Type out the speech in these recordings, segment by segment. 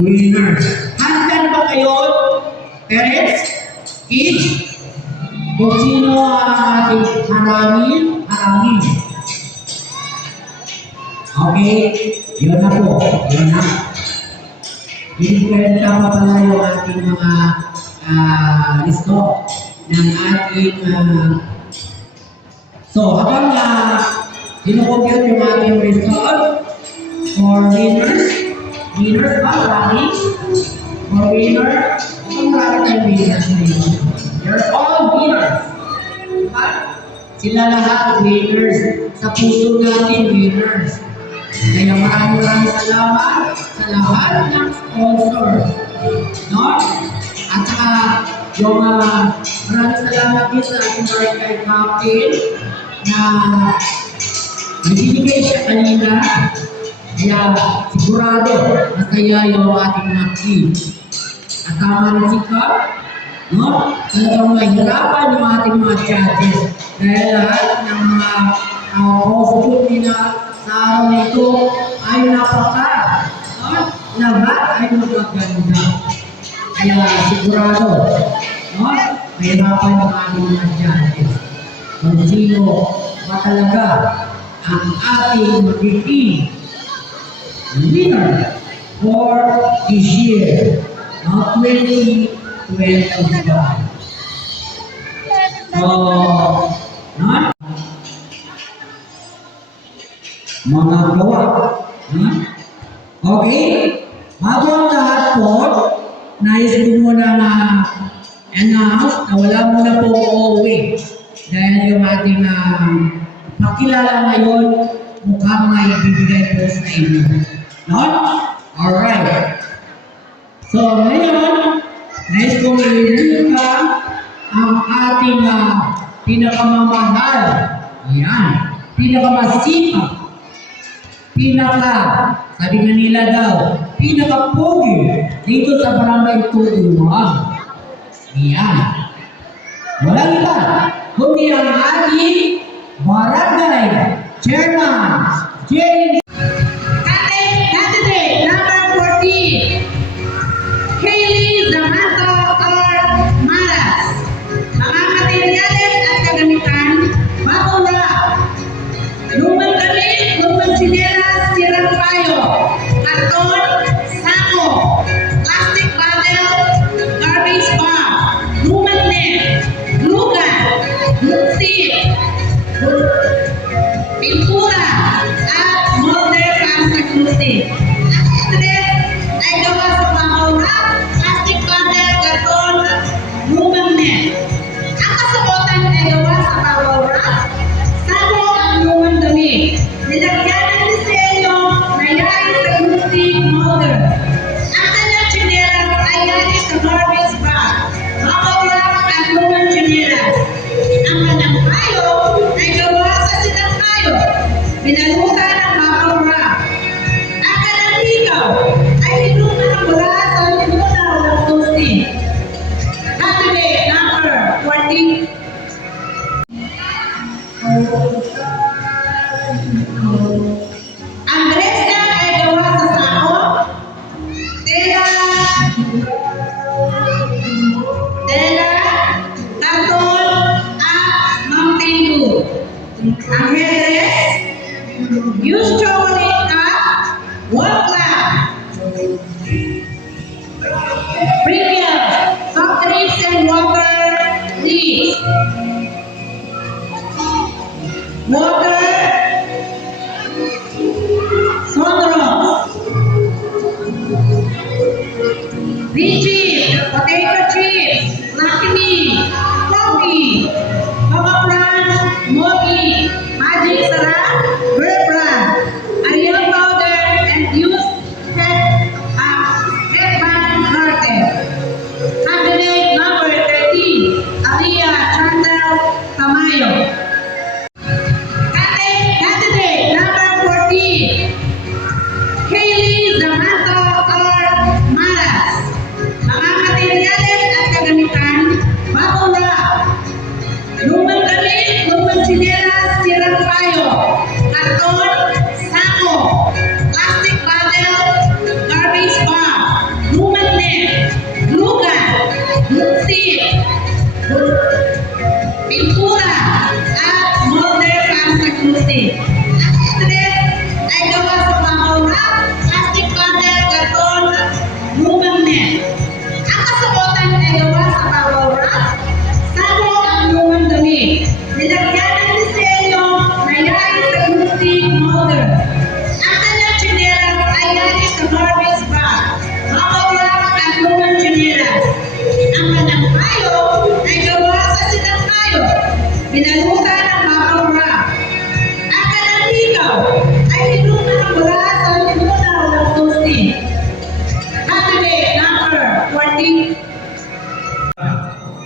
winners. Handyan ba kayo, parents? Kids? Kung sino ang ating harangin? Harangin. Okay? Yun na po. Yun na. Inukwenta pa pala yung ating mga listo ng ating so habang sinukompute yung ating result for winners ba? Running? For winner? Kung marami tayong winners ngayon. They're all winners. Diba? Sila lahat winners. Sa puso natin winners. Kaya maraming salamat sa lahat ng sponsors. No? At saka yung maraming salamat din sa ating barangay captain na nagbibigay siya kanina. Kaya sigurado masaya yung ating mga team. At tama rin si Kap, no? Talagang mahirapan yung ating mga judges dahil lahat ng mga costume nila sa araw nito ay napaka, no? Lahat ay magaganda. Kaya sigurado, no? Mahirapan yung ating mga judges. Kung sino ba talaga ang ating magiging winner for this year, no? 2025. So, no? Mga gawa. Okay? Bago ang lahat po, nais ko muna announce na wala muna po uuwi. Dahil yung ating pakilala ngayon, mukhang may ibibigay po sa inyo. No? Alright. So, ngayon, nais kong i-review ang ating pinakamamahal. Yan. Pinakamasipag. Sabi nga nila daw, pinaka-pogi dito sa barangay Tuduang. Yan. Walang iba, kundi ang ating barangay chairman, James. Candidate number 14, Hailey Zamanta R. Maras. Mga materyales at kagamitan, bakura, lumang damit, lumang sinelas, sirang payo, karton, sako, plastic bottle, garbage bag, lumang net, lugan, lipstick, pintura, at molder para sa clothing. Ang stress ay gawa sa bakura, plastic bottle, karton, lumang net. Ang kasuotan ay gawa sa bakura, sako at lumang damit. Nilagyan ng disenyo na yari sa clothing molder. Ang kanyang tsinelas ay yari sa garbage bag, bakura at lumang tsinelas. Ang kanyang payo ay gawa sa silang payo, binalutan ng bakura. Ang kanyang ligaw ay niluto ng mula sa limunaw ng toasting. Candidate number 14. Ang dress niya ay gawa sa sako, tela, karton, at mountain dew. Ang headdress, used chocolate cup, wall clock, premium, soft drinks and water leaves, water, sunrocks, chips, potato chips, lakmi, coffee, Coco Crunch, Mogi, Magic Sarap, Bear Brand, Ariel powder, and used headband curtain. Candidate number 13, Alia Chandel Tamayo. Candidate number 14, Hailey Zamanta R. Maras. Mga materyales at kagamitan, bakura, lumang damit, lumang sinelas, sirang payo, karton, Kaluti. Ang stress ay gawa sa bahaw na plastic bundle, karton at lumang net. Ang kasuotan ay gawa sa bahaw na sabong at lumang damit. Nilagyan ng disenyo na yari sa gusting model. Ang kanyang tsinelas ay yari sa Marvin's bag, bahaw wrap at lumang tsinelas. Ang kanyang payo ay gawa sa silang payo, binalutan ng bahaw wrap. Ang kanyang ligaw ay pinunang mula sa limunaw ng gusting. Candidate number 40.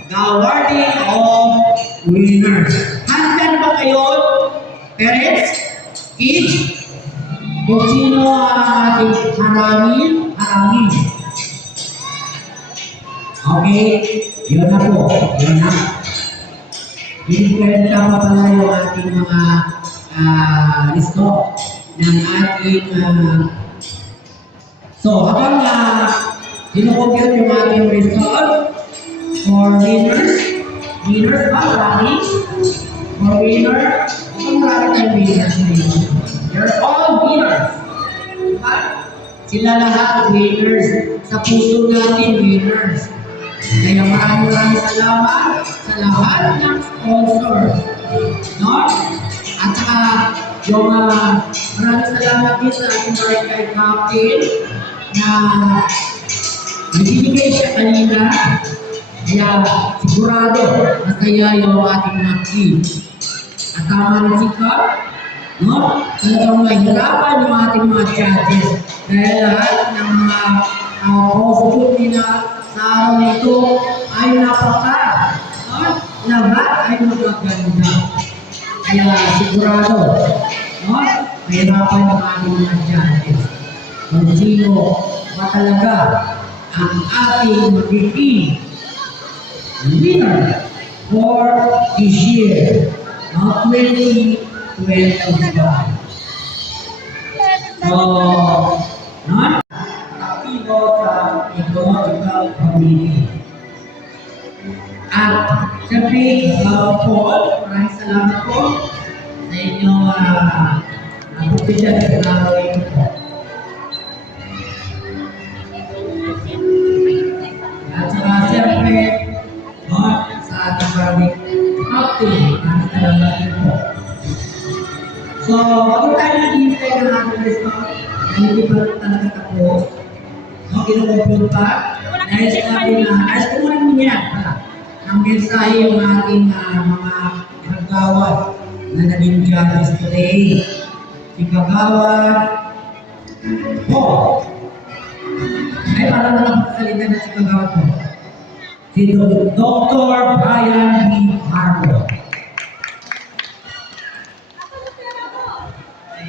The awarding of winners. Handyan ba kayo, parents, kids? Kung sino ang ating harangin? Okay, yun na po. Yun na. Pinipwenta pa pala yung ating mga listo ng ating so, habang sinukompute yung ating result for winners ba? Marami? For winner, kung marami tayong winners dito. They're all winners. Diba? Sila lahat winners. Sa puso natin, winners. Kaya maraming salamat sa lahat ng sponsors. No? At saka, yung maraming salamat din sa ating barangay captain na nagbibigay siya kanina. Kaya sigurado masaya yung ating mga kids. At tama rin si Kap, no? Talagang mahirapan yung ating mga judges. Dahil lahat ng mga prosecutor nila sa araw nito ay napaka, no? Lahat ay magaganda. Kaya sigurado, no? Mahirapan yung ating mga judges. Kung sino ba talaga ang ating magiging winner for this year, 2025. So, aktibo sa ecological community. At siyempre, Paul, maraming salamat po sa inyong pagpidyan sa gagawin po. At saka siyempre, sa ating barangay captain, maraming salamat din po. So, bago tayo naghihintay ng ating result, na hindi pa talaga tapos, kinukumpute pa, dahil sa ating, ayos ko muna niya, ang mensahe yung ating mga kagawad na naging judges today. Si Kagawad Paul. Ay, parang nakapagsalita na si Kagawad Paul. Si Dr. Brian B. Harbo.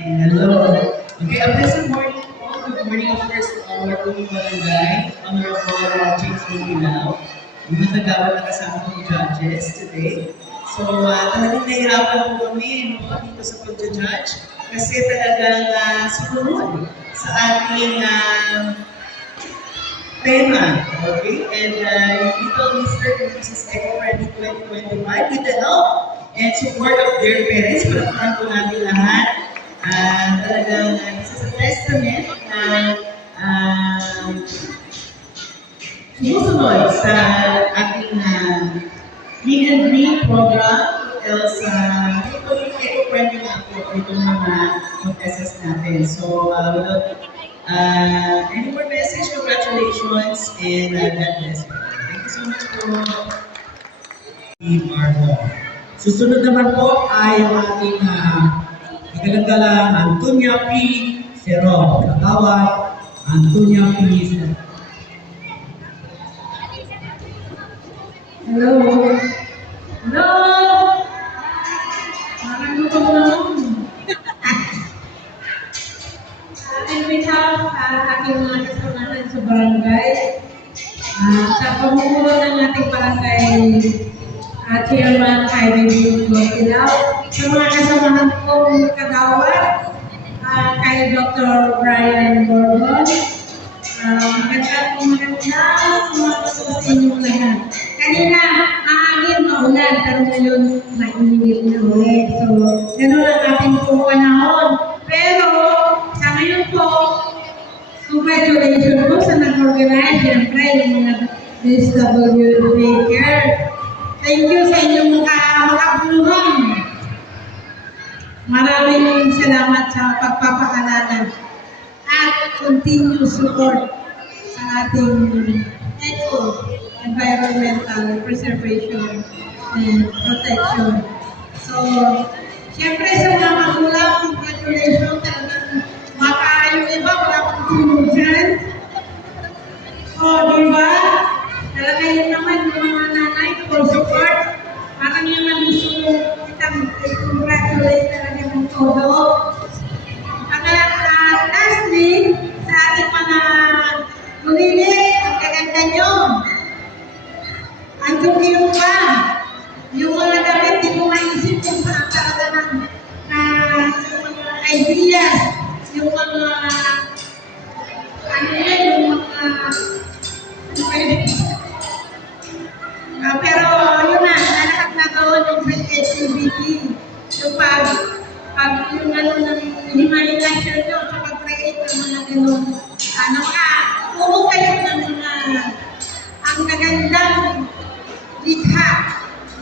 Hello. Okay, a pleasant morning po. Good morning, of course, to our Pumi Barangay, Honorable James Minilao, yung mga kagawad na kasama kong judges today. So, talagang nahirapan po kami dito sa pagja-judge kasi talagang sumunod sa ating tema. Okay? And yung Little Mr. and Mrs. Eco-Friendly 2025 with the help and support of their parents, palakpakan po natin lahat. Talagang isa sa testament na sumusunod sa ating Clean and Green program sa eco-friendly na po itong mga contestants natin. So, without any more message, congratulations and God bless you. Thank you so much po. Marmo. Susunod naman po ay ang ating Kalanggalang Antonia P. Sero. Kagawad Antonia P. Sero. Hello. Hello. Parang ito lang. In behalf aking mga kasamahan sa barangay, sa pamumuno ng ating barangay Chairman Irene Gutilaw, sa mga kasamahan kong kagawad, kay Dr. Brian Borbon, magandang mga gusto sa inyong lahat. Kanina, maagin, maulan, pero ngayon, mainit na ulit. So, gano'n ang ating panahon. Pero sa ngayon po, congratulations po sa nag-organize, siyempre, yung mga DSWD Care. Thank you sa inyong makabuluhan. Maraming salamat sa pagpapaalala at continued support sa ating eco, environmental preservation and protection. So, siyempre sa mga magulang, congratulations, talagang baka yung iba, wala pang tulong dyan. O, di ba? Talaga yun naman yung mga nanay, for support. Parang yung gusto mo kitang congratulate talaga ng todo. Lastly, sa ating mga mulilit, ang kaganda nyo. Ang cute pa. Yung mga damit, di ko maisip kung saan talaga ng yung mga ideas, yung mga ano yan, yung mga pero yun na, nalakat na doon yung creativity, yung yung ano ng imagination nyo sa pag-create ng mga ganun. Ano ka, umukay ng mga ang nagandang likha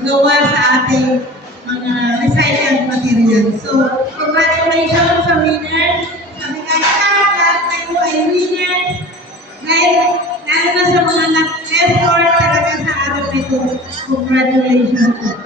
gawa sa ating mga recycled materials. So, congratulations sa winner. Sabi nga lahat kayo ay winner. Dahil lalo na sa mga nag-effort talaga sa araw ito, congratulations.